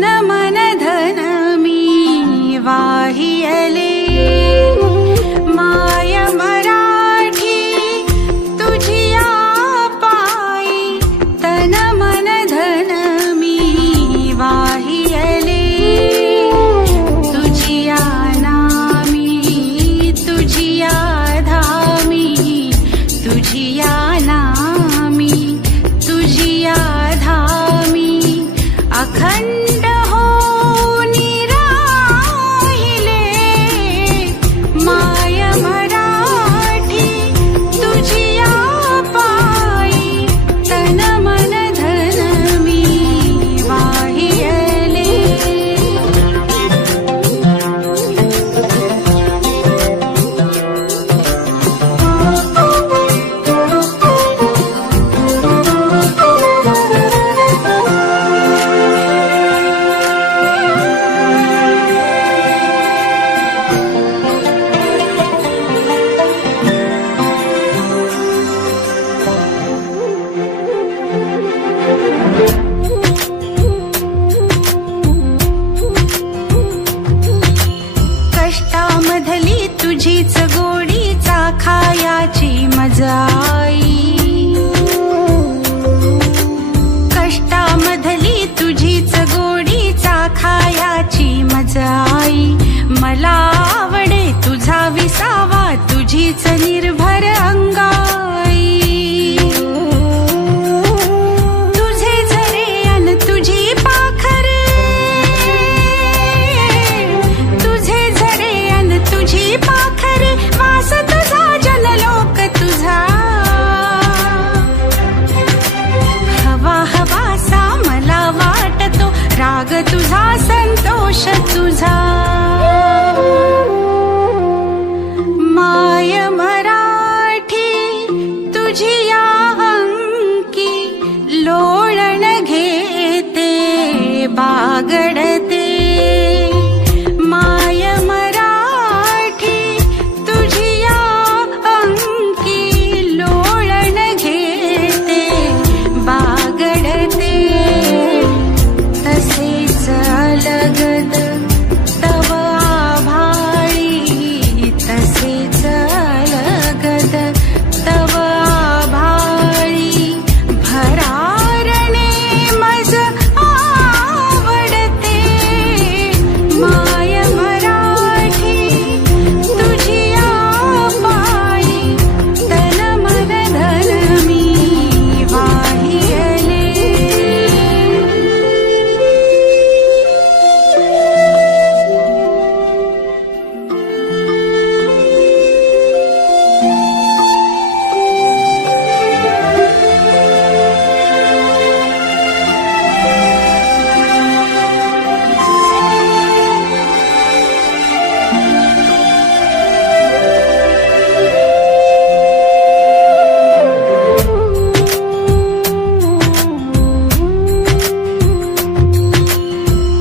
तन मन धन मी वाहियले माय मराठी तुझिया पायी तन मन धन मी वाहियले तुझिया नामी तुझिया धामी तुझिया नामी तुझिया धामी अखंड होऊनी राहिले माय मराठी तुझिया पायी तन मन धन मी वाहियले कष्टामधली तुझीच गोडी चाखायाची मजा आई कष्टामधली तुझीच गोडी चाखायाची मजा आई मला आवडे तुझा विसावा तुझीच निर्भर अंगाई तुझे झरे अन तुझी पाखरे तुझे झरे अन तुझी पाखरे वास तुझा जनलोक तुझा हवा हवासा मला वाटतो राग तुझा संतोष तुझा माय मराठी तुझिया अंकी लोळण घेते बागडते माय मराठी तुझिया अंकी लोळण घेते बागडते तसेच अलगद तव आभाळी तसेच अलगद तव आभाळी भरारणे मज आवडते माय मराठी तुझिया पायी तन मन धन मी वाहियले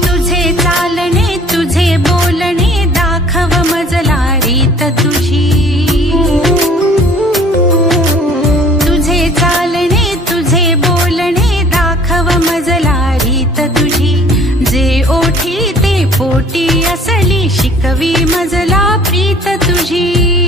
तुझे चालणे तुझे बोलणे दाखव मजला रीत तुझी तुझे चालणे तुझे बोलणे दाखव मजला रीत तुझी जे ओठी ते पोटी असली शिकवी मजला प्रीत तुझी